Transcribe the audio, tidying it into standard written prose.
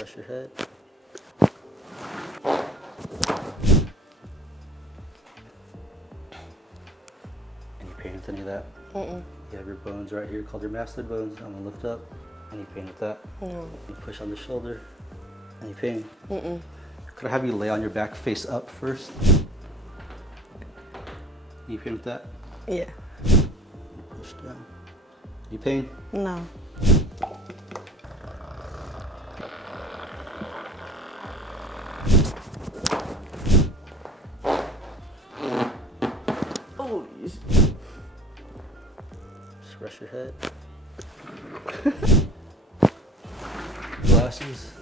Rest your head. Any pain with any of that? Mm-mm. You have your bones right here called your masseter bones. I'm gonna lift up. Any pain with that? No. You push on the shoulder. Any pain? Mm-mm. Could I have you lay on your back face up first? Any pain with that? Yeah. Push down. Any pain? No. Oh, Just rest your head. Glasses.